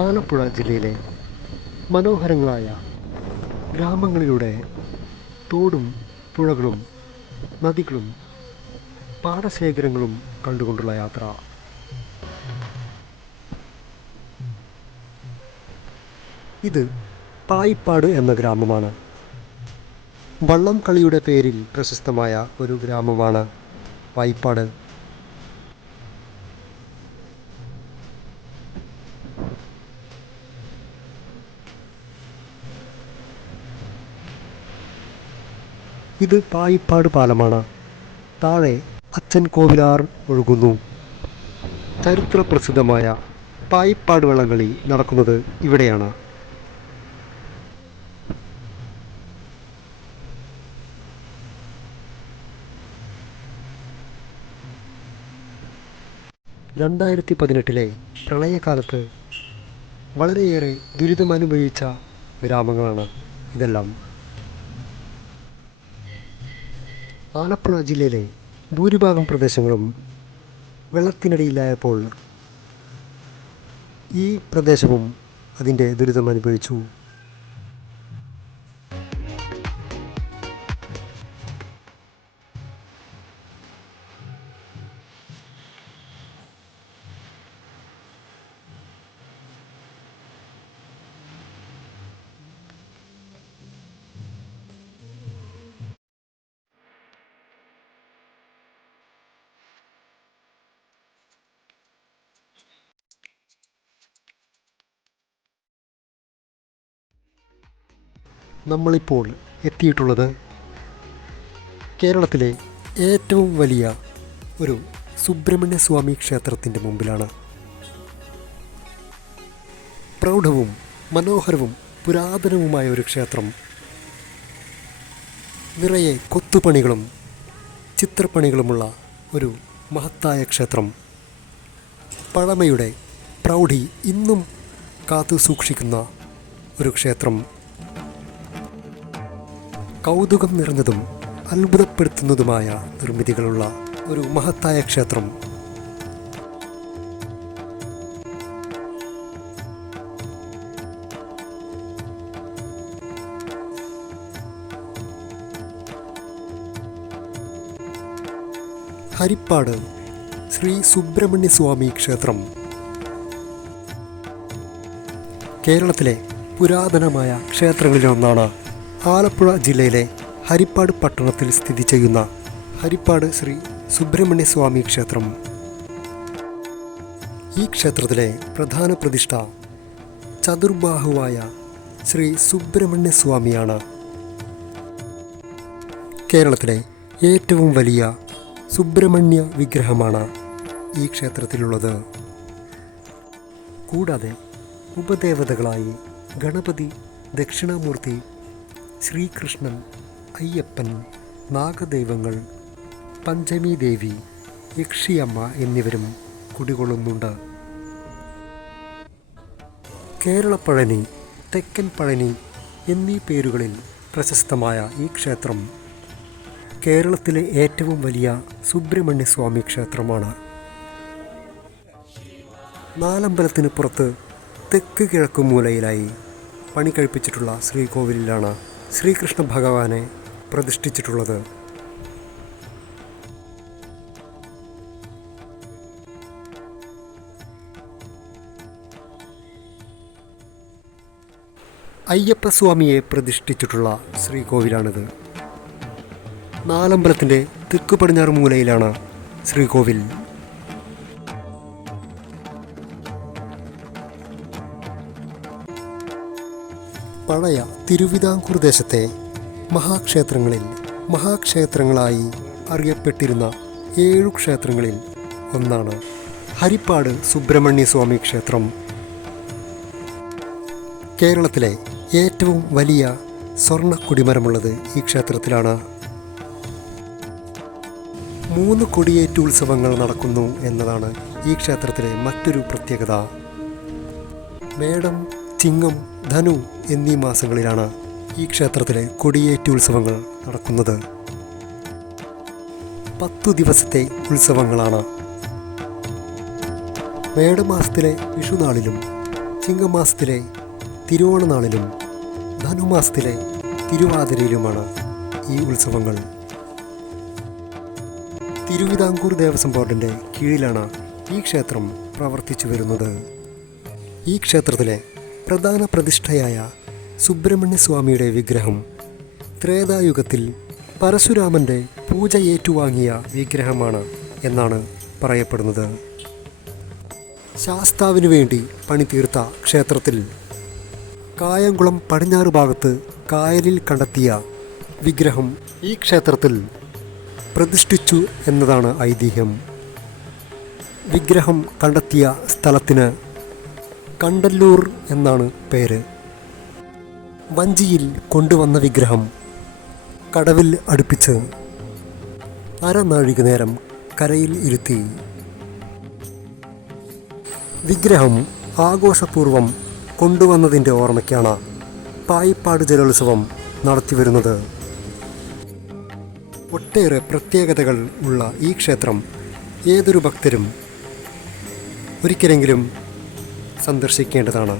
ആലപ്പുഴ ജില്ലയിലെ മനോഹരങ്ങളായ ഗ്രാമങ്ങളിലൂടെ തോടും പുഴകളും നദികളും പാടശേഖരങ്ങളും കണ്ടുകൊണ്ടുള്ള യാത്ര. ഇത് പായിപ്പാട് എന്ന ഗ്രാമമാണ്. വള്ളം കളിയുടെ പേരിൽ പ്രശസ്തമായ ഒരു ഗ്രാമമാണ് പായിപ്പാട്. ഇത് പായിപ്പാട് പാലമാണ്. താഴെ അച്ഛൻ കോവിലാർ ഒഴുകുന്നു. ചരിത്ര പ്രസിദ്ധമായ പായിപ്പാട് വള്ളംകളി നടക്കുന്നത് ഇവിടെയാണ്. രണ്ടായിരത്തി 18 പ്രളയകാലത്ത് വളരെയേറെ ദുരിതമനുഭവിച്ച ഗ്രാമങ്ങളാണ് ഇതെല്ലാം. ആലപ്പുഴ ജില്ലയിലെ ഭൂരിഭാഗം പ്രദേശങ്ങളും വെള്ളത്തിനടിയിലായപ്പോൾ ഈ പ്രദേശവും അതിൻ്റെ ദുരിതം അനുഭവിച്ചു. നമ്മളിപ്പോൾ എത്തിയിട്ടുള്ളത് കേരളത്തിലെ ഏറ്റവും വലിയ ഒരു സുബ്രഹ്മണ്യ സ്വാമി ക്ഷേത്രത്തിൻ്റെ മുമ്പിലാണ്. പ്രൗഢവും മനോഹരവും പുരാതനവുമായ ഒരു ക്ഷേത്രം. നിറയെ കൊത്തുപണികളും ചിത്രപ്പണികളുമുള്ള ഒരു മഹത്തായ ക്ഷേത്രം. പഴമയുടെ പ്രൗഢി ഇന്നും കാത്തു സൂക്ഷിക്കുന്ന ഒരു ക്ഷേത്രം. കൗതുകം നിറഞ്ഞതും അത്ഭുതപ്പെടുത്തുന്നതുമായ നിർമ്മിതികളുള്ള ഒരു മഹത്തായ ക്ഷേത്രം. ഹരിപ്പാട് ശ്രീ സുബ്രഹ്മണ്യ സ്വാമി ക്ഷേത്രം കേരളത്തിലെ പുരാതനമായ ക്ഷേത്രങ്ങളിലൊന്നാണ്. ആലപ്പുഴ ജില്ലയിലെ ഹരിപ്പാട് പട്ടണത്തിൽ സ്ഥിതി ചെയ്യുന്ന ഹരിപ്പാട് ശ്രീ സുബ്രഹ്മണ്യ സ്വാമി ക്ഷേത്രം. ഈ ക്ഷേത്രത്തിലെ പ്രധാന പ്രതിഷ്ഠ ചതുർബാഹുവായ ശ്രീ സുബ്രഹ്മണ്യ സ്വാമിയാണ്. കേരളത്തിലെ ഏറ്റവും വലിയ സുബ്രഹ്മണ്യ വിഗ്രഹമാണ് ഈ ക്ഷേത്രത്തിലുള്ളത്. കൂടാതെ ഉപദേവതകളായി ഗണപതി, ദക്ഷിണാമൂർത്തി, ശ്രീകൃഷ്ണൻ, അയ്യപ്പൻ, നാഗദൈവങ്ങൾ, പഞ്ചമി ദേവി, യക്ഷിയമ്മ എന്നിവരും കുടികൊള്ളുന്നുണ്ട്. കേരളപ്പഴനി, തെക്കൻ പഴനി എന്നീ പേരുകളിൽ പ്രശസ്തമായ ഈ ക്ഷേത്രം കേരളത്തിലെ ഏറ്റവും വലിയ സുബ്രഹ്മണ്യ സ്വാമി ക്ഷേത്രമാണ്. നാലമ്പലത്തിന് പുറത്ത് തെക്ക് കിഴക്ക് മൂലയിലായി പണി കഴിപ്പിച്ചിട്ടുള്ള ശ്രീകോവിലിലാണ് ശ്രീകൃഷ്ണ ഭഗവാനെ പ്രതിഷ്ഠിച്ചിട്ടുള്ളത്. അയ്യപ്പസ്വാമിയെ പ്രതിഷ്ഠിച്ചിട്ടുള്ള ശ്രീകോവിലാണിത്. നാലമ്പലത്തിൻ്റെ തെക്ക് പടിഞ്ഞാറ് മൂലയിലാണ് ശ്രീകോവിൽ. പഴയ തിരുവിതാംകൂർ ദേശത്തെ മഹാക്ഷേത്രങ്ങളായി അറിയപ്പെട്ടിരുന്ന 7 ക്ഷേത്രങ്ങളിൽ ഒന്നാണ് ഹരിപ്പാട് സുബ്രഹ്മണ്യ സ്വാമി ക്ഷേത്രം. കേരളത്തിലെ ഏറ്റവും വലിയ സ്വർണ്ണ കൊടിമരമുള്ളത് ഈ ക്ഷേത്രത്തിലാണ്. 3 കൊടിയേറ്റുത്സവങ്ങൾ നടക്കുന്നു എന്നതാണ് ഈ ക്ഷേത്രത്തിലെ മറ്റൊരു പ്രത്യേകത. മേടം, ചിങ്ങം, ധനു എന്നീ മാസങ്ങളിലാണ് ഈ ക്ഷേത്രത്തിലെ കൊടിയേറ്റുത്സവങ്ങൾ നടക്കുന്നത്. 10 ദിവസത്തെ ഉത്സവങ്ങളാണ്. മേടമാസത്തിലെ വിഷുനാളിലും ചിങ്ങമാസത്തിലെ തിരുവോണനാളിലും ധനുമാസത്തിലെ തിരുവാതിരയിലുമാണ് ഈ ഉത്സവങ്ങൾ. തിരുവിതാംകൂർ ദേവസ്വം ബോർഡിൻ്റെ കീഴിലാണ് ഈ ക്ഷേത്രം പ്രവർത്തിച്ചു വരുന്നത്. ഈ ക്ഷേത്രത്തിലെ പ്രധാന പ്രതിഷ്ഠയായ സുബ്രഹ്മണ്യ സ്വാമിയുടെ വിഗ്രഹം ത്രേതായുഗത്തിൽ പരശുരാമൻ്റെ പൂജ ഏറ്റുവാങ്ങിയ വിഗ്രഹമാണ് എന്നാണ് പറയപ്പെടുന്നത്. ശാസ്താവിനു വേണ്ടി പണിതീർത്ത ക്ഷേത്രത്തിൽ കായംകുളം പടിഞ്ഞാറ് ഭാഗത്ത് കായലിൽ കണ്ടെത്തിയ വിഗ്രഹം ഈ ക്ഷേത്രത്തിൽ പ്രതിഷ്ഠിച്ചു എന്നതാണ് ഐതിഹ്യം. വിഗ്രഹം കണ്ടെത്തിയ സ്ഥലത്തിന് കണ്ടല്ലൂർ എന്നാണ് പേര്. വഞ്ചിയിൽ കൊണ്ടുവന്ന വിഗ്രഹം കടവിൽ അടുപ്പിച്ച് അരനാഴിക നേരം കരയിൽ ഇരുത്തി വിഗ്രഹം ആഘോഷപൂർവം കൊണ്ടുവന്നതിൻ്റെ ഓർമ്മയ്ക്കാണ് പായിപ്പാട് ജലോത്സവം നടത്തിവരുന്നത്. ഒട്ടേറെ പ്രത്യേകതകൾ ഉള്ള ഈ ക്ഷേത്രം ഏതൊരു ഭക്തരും ഒരിക്കലെങ്കിലും സന്ദർശിക്കേണ്ടതാണ്.